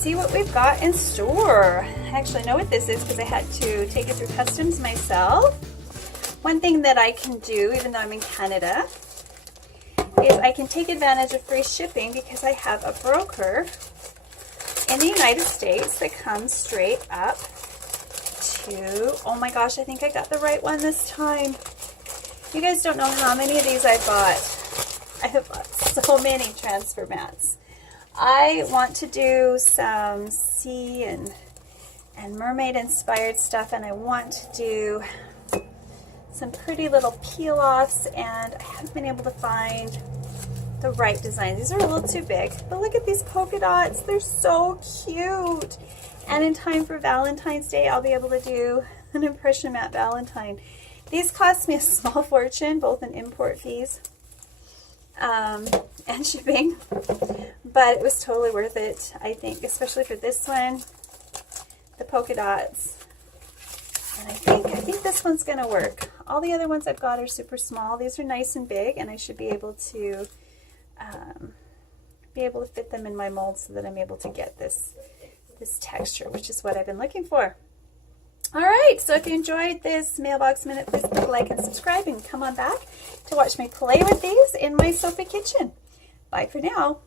see what we've got in store. I actually know what this is because I had to take it through customs myself. One thing that I can do, even though I'm in Canada, is I can take advantage of free shipping because I have a broker in the United States that comes straight up to, oh my gosh, I think I got the right one this time. You guys don't know how many of these I bought. I have bought so many transfer mats. I want to do some sea and mermaid inspired stuff, and I want to do some pretty little peel-offs, and I haven't been able to find the right design. These are a little too big, but look at these polka dots. They're so cute. And in time for Valentine's Day, I'll be able to do an impression mat Valentine. These cost me a small fortune, both in import fees and shipping, but it was totally worth it, I think, especially for this one, the polka dots. And I think this one's going to work. All the other ones I've got are super small. These are nice and big, and I should be able to fit them in my mold so that I'm able to get this texture, which is what I've been looking for. All right, so if you enjoyed this Mailbox Minute, please click like and subscribe, and come on back to watch me play with these in my sofa kitchen. Bye for now.